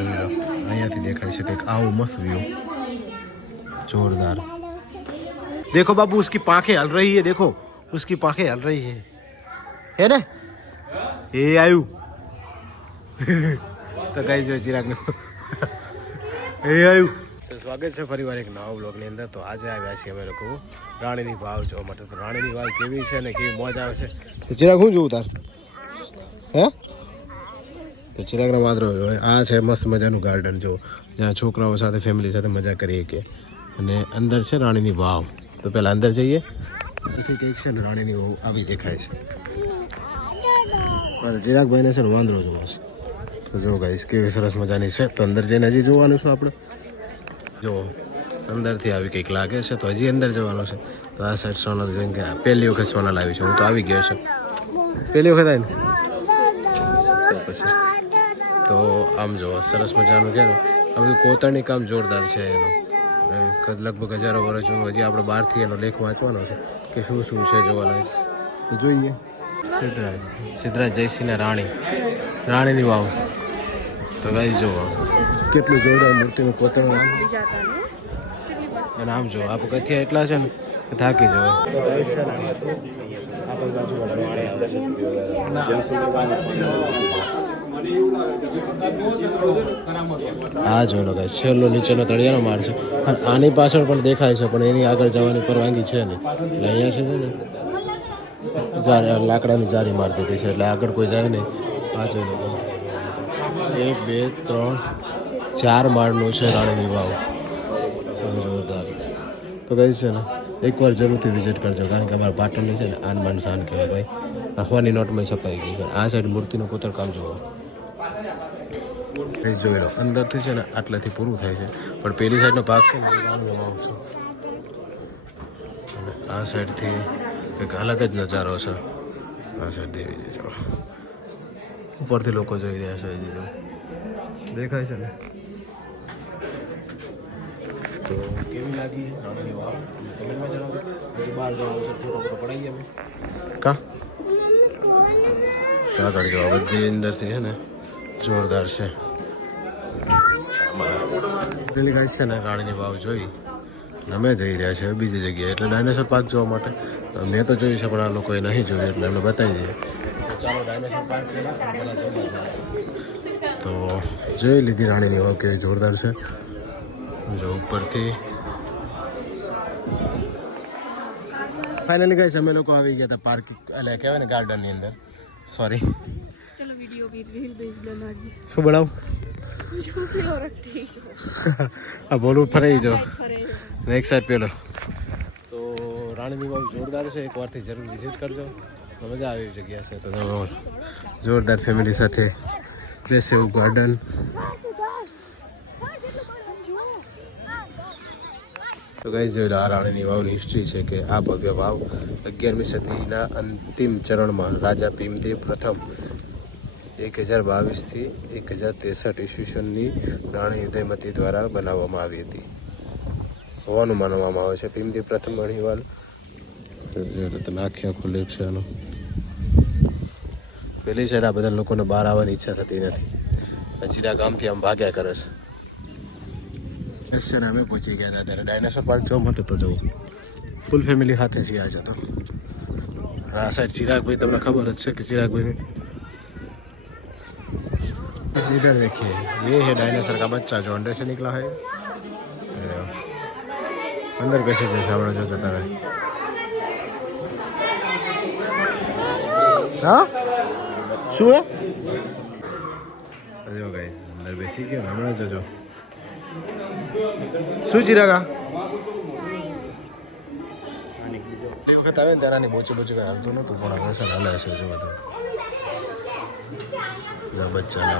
જોઈ લો, અહીંયાથી દેખાય છે કંઈક આવું મસ્ત व्यू, जोरदार। देखो बाबू उसकी पांखें हल रही है, देखो उसकी पांखें हल रही है ना? ये आयु तो गाइस जो चिराग ने એ આયુ તો સ્વાગત છે ફરીવાર એક નવા બ્લોગની અંદર। તો આજે આવ્યા છીએ અમે લોકો રાણીની વાવ જોવા માટે। તો રાણીની વાવ કેવી છે ને કેવી મોજ આવે છે તો ચિરાગ શું જોવું તાર હે? તો ચિરાગના વાદરો આ છે મસ્ત મજાનું ગાર્ડન જો, જ્યાં છોકરાઓ સાથે ફેમિલી સાથે મજા કરીએ કે, અને અંદર છે રાણીની વાવ। તો પહેલાં અંદર જઈએ, અહીંથી કંઈક છે ને રાણીની વાવ આવી દેખાય છે। મારા ચિરાગભાઈને છે ને વાંદરો જોવો છે। તો જો ગાઈસ કેવી સરસ મજાની છે। તો અંદર જઈને હજી જોવાનું છે આપણે। જો અંદરથી આવી કંઈક લાગે છે, તો હજી અંદર જવાનું છે। તો આ સાઈડ સોનલ જેમ કે પહેલી વખત સોનલ આવી છે, હું તો આવી ગયો છે પહેલી વખત આવી ને। તો પછી તો આમ જો સરસ મજાનું કે આ બધું કોતરણી કામ જોરદાર છે એનું, લગભગ હજારો વર્ષ જૂનું। હજી આપણે બહારથી એનો લેખ વાંચવાનો છે કે શું શું છે જોવાલાયક। તો જોઈએ સિદ્ધરાજ જયસિંહના રાણીની વાવ। તો ગાઈ જો કેટલું જોરદાર મૂર્તિનું કોતરણું, અને આમ જો આપ કથિયા એટલા છે ને કે થાકી જવાય। હા જો લો ગાઈસ છેલ્લો નીચેનો તળિયાનો માળ છે, આની પાછળ પણ દેખાય છે, પણ એની આગળ જવાની પરવાનગી છે નહીં। એટલે અહીંયા છે ને લાકડાની જારી મારી દીધી છે, એટલે આગળ કોઈ જાય નહીં। પાછળ 1 2 3 4 માળનું છે રાણીની વાવ, જોરદાર। તો કહે છે ને એકવાર જરૂરથી વિઝિટ કરજો, કારણ કે અમારા પાટણની છે ને આન બાન શાન કહેવાય ભાઈ। હવાની નોટમાં છપાઈ ગઈ છે। આ સાઈડ મૂર્તિનું કોતરકામ જોવો, જોઈ લો અંદરથી છે ને આટલેથી પૂરું થાય છે, પણ પેલી સાઈડનો ભાગ છે ને રાણીની વાવ છે, અને આ સાઈડથી એક અલગ જ નજારો છે। આ સાઈડ દેવી છે જો, ઉપરથી લોકો જોઈ રહ્યા છે, હજી જો દેખાય છે ને। તો કેવી લાગી રાણીની વાવ કમેન્ટમાં જણાવો। પછી બહાર જવાનું છે, ફોટો પડાવીએ અમે આગળ જો બધી અંદરથી છે ને જોરદાર છે। પેલી ગાય છે ને રાણીની વાવ જોઈ, અમે જઈ રહ્યા છે બીજી જગ્યાએ, એટલે ડાયનાસોર પાર્ક જોવા માટે। મેં તો જોયું છે પણ આ લોકોએ નહીં જોયું, એટલે એમને બતાવી દઈએ। ચાલો ડાયનાસોર પાર્ક પહેલાં જવા। તો જોઈ લીધી રાણીની વાવ કેવી જોરદાર છે, જો ઉપરથી। ફાઇનલી ગાઈસ અમે લોકો આવી ગયા હતા પાર્ક, એટલે કહેવાય ને ગાર્ડનની અંદર। સોરી चलो वीडियो भी रील भी बनाइए। શું બનાવું આ બોલું ફરાઈ જો એક સાઈડ પેલો। તો રાણીની વાવ જોરદાર છે, એકવારથી જરૂર વિઝિટ કરજો, મજા આવે એવી જગ્યા છે। તો જોરદાર ફેમિલી સાથે બેસે એવું ગાર્ડન। તો ગાઈસ જોઈ લો આ રાણીની વાવની હિસ્ટ્રી છે કે આ ભવ્ય વાવ 11મી સદીના અંતિમ ચરણમાં રાજા ભીમદેવ પ્રથમ 1022 થી 1063 ઈસવીસનની રાણી ઉદયમતી દ્વારા બનાવવામાં આવી હતી હોવાનું માનવામાં આવે છે। ભીમદેવ પ્રથમ અણીવાલ તમે આખું લેખ છે આનું। પેલી સાઈડ આ બધા લોકોને બહાર આવવાની ઈચ્છા થતી નથી, ચિરા ગામથી આમ ભાગ્યા કરે છે। ને અમે પહોંચી ગયા હતા ત્યારે ડાયનાસોર પાર્ક જોવા માટે। તો જવું ફૂલ ફેમિલી સાથે છીએ આજે। તો આ સાઈડ ચિરાગભાઈ તમને ખબર જ છે કે ચિરાગભાઈ इधर देखिए ये है डायनासोर का बच्चा जो अंडे से निकला है। अंदर कैसे जैसे हमारा जो जाता है हाँ શું હે જો ગાઈસ અંદર બેસી ગયો હમણાં જોજો શું ચિરાગા એ વખત આવે ને ત્યારે બોચી કઈ હાલતું નહોતું, પણ હવે છે હાલે છે જો બધું બચ્ચાના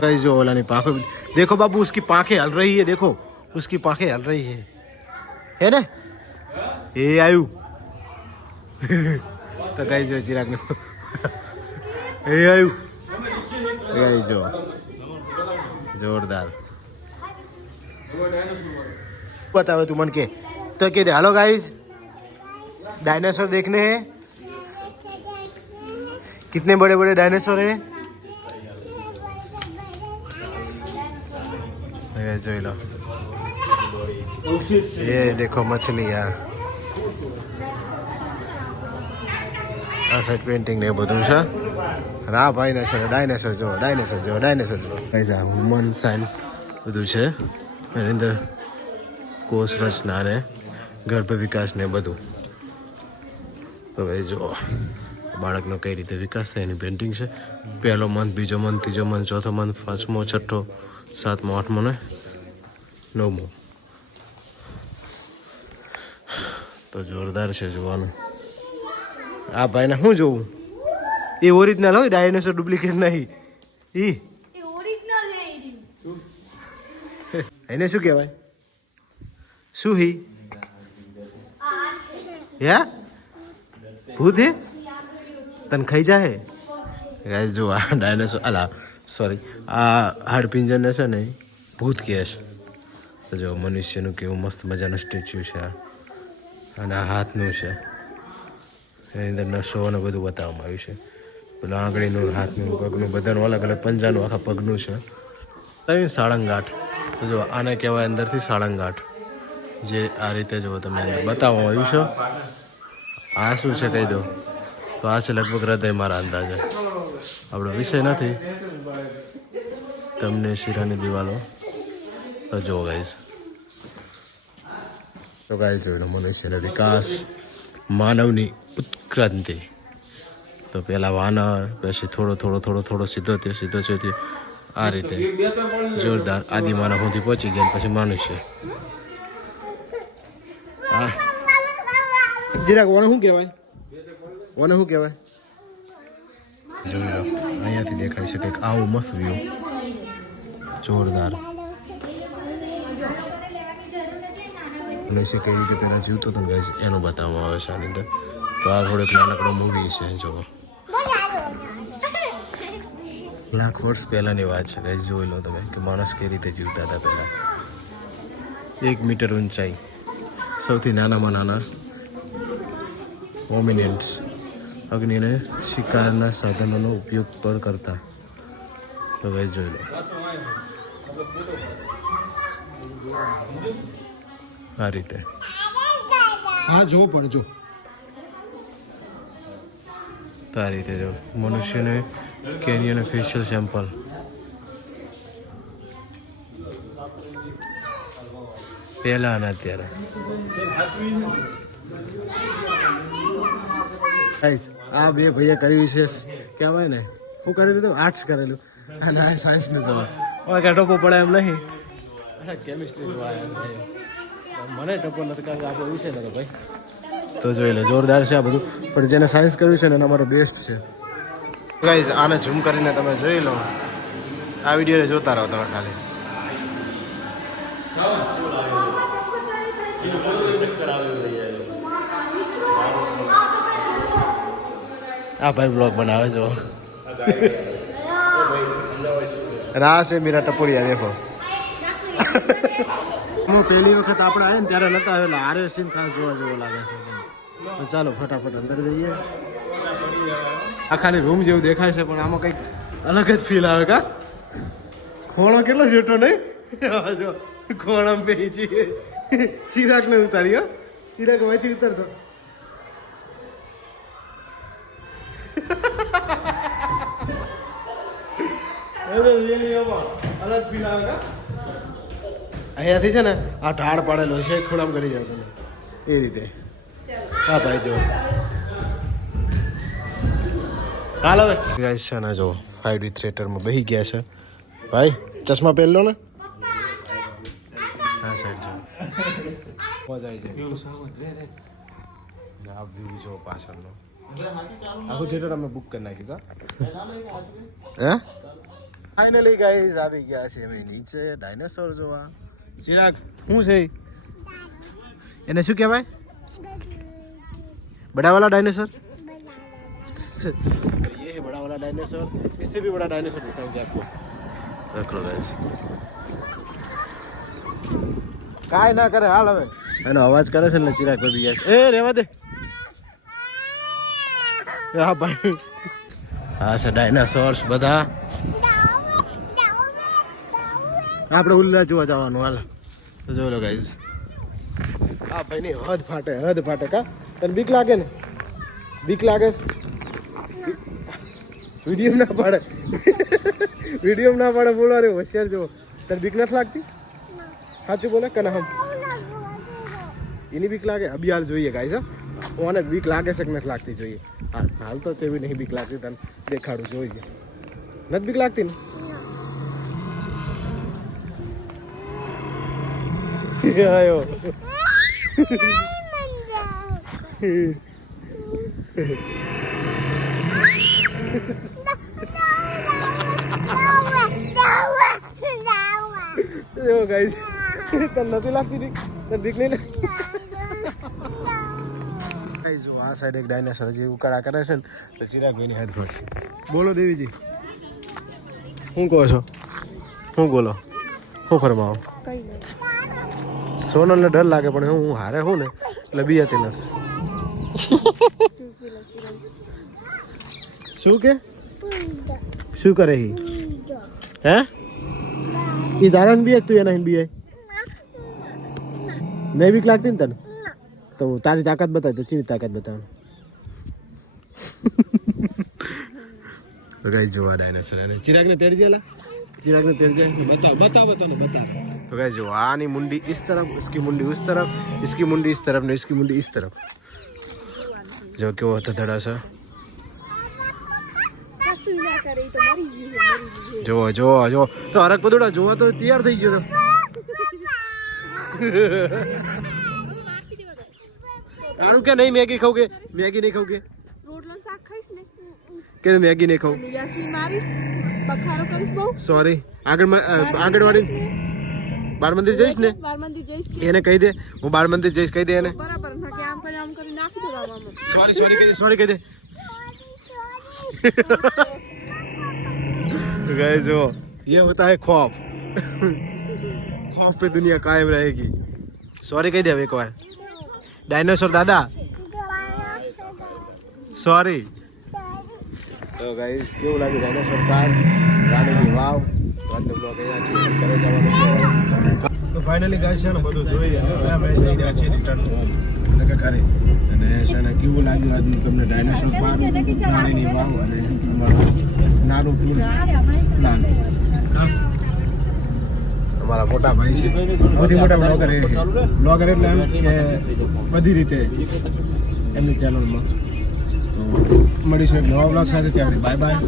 પણ जो ओलानी पाँखें देखो बाबू उसकी पाँखें हल रही है, देखो उसकी पाँखें हल रही है ना? ये आयु तो गाइस जो चिराग ने ये आयु गाइस जो जोरदार बतावे तू मन के तो के दे हेलो गाइस डायनासोर देखने हैं। कितने बड़े बड़े डायनासोर है જોઈ લો ये देखो मछलियाँ આ સાઈડ પેઇન્ટિંગ ને એ બધું છે રા ભાઈ ને છે ડાયનાસોર જો ગાઈસ આ હ્યુમન સાઇન બધું છે એની અંદર કોષ રચના ને ગર્ભ વિકાસ ને બધું તો ભાઈ જો બાળકનો કઈ રીતે વિકાસ થાય એની પેઇન્ટિંગ છે પહેલો મંથ બીજો મંથ ત્રીજો મંથ ચોથો મંથ પાંચમો છઠ્ઠો સાતમો આઠમો ને નવમો તો જોરદાર છે જોવાનું આ ભાઈને શું જોવું એ ઓરિજિનલ હોય ડાયનાસોર ડુપ્લિકેટ નહીં ઈ એને શું કહેવાય શું હી યા ભૂત હે તને ખાઈ જાય ગાઈસ જો આ ડાયનાસોર અલા સોરી આ હાડપિંજરને છે ને ભૂત કહે છે તો જો મનુષ્યનું કેવું મસ્ત મજાનું સ્ટેચ્યુ છે અને આ હાથનું છે એની અંદર નસો અને બધું બતાવવામાં આવ્યું છે પેલું આંગળીનું હાથનું પગનું બધાનું અલગ અલગ પંજાનું આખા પગનું છે સાળંગાંઠ તો જો આને કહેવાય અંદરથી સાળંગાંઠ જે આ રીતે જો તમને અંદર બતાવવામાં આવ્યું છે આ શું છે કહી દો તો આ છે લગભગ હૃદય મારા અંદાજે આપણો વિષય નથી તમને શીરાની દિવાલો તો જો ગાઈસ તો ગાઈસ જોઈ લો મનુષ્યનો વિકાસ માનવની ઉત્ક્રાંતિ તો પહેલાં વાનર પછી થોડો સીધો થયો આ રીતે જોરદાર આદિમાનવ સુધી પહોંચી ગયા પછી મનુષ્ય હા જરાક ઓને શું કહેવાય જોઈ લો અહીંયાથી દેખાય છે કંઈક આવું મસ્ત વ્યૂ જોરદાર મનુષ્ય કઈ રીતે પહેલાં જીવતો હતો ગાઈસ એનું બતાવવામાં આવે છે આની અંદર તો આ થોડોક નાનકડો મૂવી છે જો લાખ વર્ષ પહેલાંની વાત છે ગાઈસ જોઈ લો તમે કે માણસ કઈ રીતે જીવતા હતા પહેલાં 1 મીટર ઊંચાઈ સૌથી નાનામાં નાના હોમિનિડ્સ અગ્નિને શિકારના સાધનોનો ઉપયોગ પણ કરતા તો ગાઈસ જોઈ લો આ રીતે હા જો પણ જો તો આ રીતે જો મનુષ્યને કેનિયન ફેશિયલ સેમ્પલ પહેલા અને અત્યારે આ બે ભાઈએ કર્યું વિશેષ કહેવાય ને શું કર્યું હતું આર્ટ્સ કરેલું અને આ સાયન્સનું જોવા હવે કાં ટોપો પડે એમ નહીં કેમિસ્ટ્રી જોવા મને ટપો નથી કારણ કે આપણો વિષય નતો ભાઈ તો જોઈ લો જોરદાર છે આ બધું પણ જેને સાયન્સ કર્યું છે ને એના માટે બેસ્ટ છે ગાઈઝ આને ઝૂમ કરીને તમે જોઈ લો આ વિડીયોને જોતા રહો તમે ખાલી આ ભાઈ બ્લોગ બનાવે જો અને આ છે મીરા ટપોરિયા દેખો પહેલી વખત આપણે આવ્યા ને ત્યારે નતા આવેલા આરે સીન ખાસ જોવા જેવો લાગે છે તો ચાલો ફટાફટ અંદર જઈએ આ ખાલી રૂમ જેવું દેખાય છે પણ આમાં કંઈક અલગ જ ફીલ આવે કા ખોણો કેટલો જોટો નહીં જો ખોણામાં પેઈ છીએ ચિરાગને ઉતાર્યો ચિરાગ અહીંથી ઉતરતો અલગ ફીલ આવે કા અહીંયાથી છે ને આ ઢાળ પાડેલો છે ખૂણામાં કરી જાવ તમે એ રીતે હા ભાઈ જો હાલ હવે ગાઈસ છે ને જો 5D થિયેટરમાં બેસી ગયા છે ભાઈ ચશ્મા પહેર લો ને હા સાઈડ જો મજા આવી જાય આ વ્યૂ જો પાછળનો આખું થિયેટર અમે બુક કરી નાખ્યું કા હે ફાઇનલી ગાઈસ આવી ગયા છે અમે નીચે ડાયનાસોર જોવા ચિરાગ શું છે એને શું કહેવાય बड़ा वाला डायनासोर ये है बड़ा वाला डायनासोर इससे भी बड़ा डायनासोर दिखाएंगे आपको देख लो गाइस કાંઈ ના કરે હાલ હવે એનો અવાજ કરે છે ને ચિરાગ ભાઈ એ રેવા દે હા ભાઈ હા છે ડાયનાસોર્સ બધા આપણે ઉલ્લા જોવા જવાનું હાલ તો જોઈ લો ગાઈઝ હા ભાઈ ની હદ ફાટે કા તને બીક લાગે ને બીક લાગે વિડીયો ના પાડે બોલો રે હોશિયાર જો તને બીક નથી લાગતી સાચું બોલે કે ના હમ એની બીક લાગે અભી હાલ જોઈએ ગાઈઝ હા ઓને બીક લાગે છે કે નથી લાગતી જોઈએ હાલ તો તેવી નહીં બીક લાગતી તને દેખાડું જોઈએ નથી બીક લાગતી ને આયો જો ગાઈસ તને નથી લાગતી બીક તને બીક નહીં લાગતી ગાઈસ જો આ સાઈડ એક ડાયનાસોર જે ઉકાળા કરે છે ને તો ચિરાગ ભાઈની હાથ ફોડ બોલો દેવીજી શું કહો છો શું બોલો શું ફરમાવો કઈ નહીં સોનલને ડર લાગે પણ હું હારે હું ને એટલે બીયાતી નથી શું કે શું કરે હી હે ઈ દારાન બી તું એના બી નહીં બીક લાગતી ને તને તો તારી તાકાત બતાય તો ચીની તાકાત બતાવ ગાઈસ જોવા ડાયનાસોર અને ચિરાગને તેડજે લા चिराग ने तेज बता तो गाइस जो आनी मुंडी इस तरफ इसकी मुंडी उस तरफ इसकी मुंडी इस तरफ ने इसकी मुंडी इस तरफ जो क्यों होता धड़ा सा जो जो जो तो हरक पदुड़ा जो तो तैयार થઈ ગયો તો આનું કે નહીં મેગી ખાओगे મેગી નહીં ખાओगे રોટલા શાક ખાઈશ ને કે મેગી નહીં ખાઉં યાસ્મીન મારીશ બખારો કરીશ બહુ સોરી આંગણવાડી બાળ મંદિર જઈશ ને બાર મંદિર જઈશ કે એને કહી દે હું બાળ મંદિર જઈશ કહી દે એને બરાબર ના કે આમ કરી નાખી દો આમાં सॉरी कह दे तो गाइस जो ये होता है खौफ खौफ पे दुनिया कायम रहेगी सॉरी कह दे अब एक बार डायनासोर दादा सॉरी तो गाइस કેવું લાગ્યું ડાયનાસોર પાર્ક રાણીની વાવ વાતનો બ્લોગ અહીંયા છે ઘરે જવાનું તો ફાઇનલી ગાઈસ છે ને બધું જોઈ અને હવે અમે જઈ રહ્યા છીએ રિટર્ન હોમ એટલે કે ઘરે અને છે ને કેવું લાગ્યું આજનું તમને ડાયનાસોર પાર્ક રાણીની વાવ અને અમારું નાનું ટૂર પ્લાન અમારા મોટા ભાઈ છે સૌથી મોટા બ્લોગર એટલે એમ કે બધી રીતે એમની ચેનલમાં તો મળીશું એક નવા બ્લોગ સાથે ત્યાં બાય બાય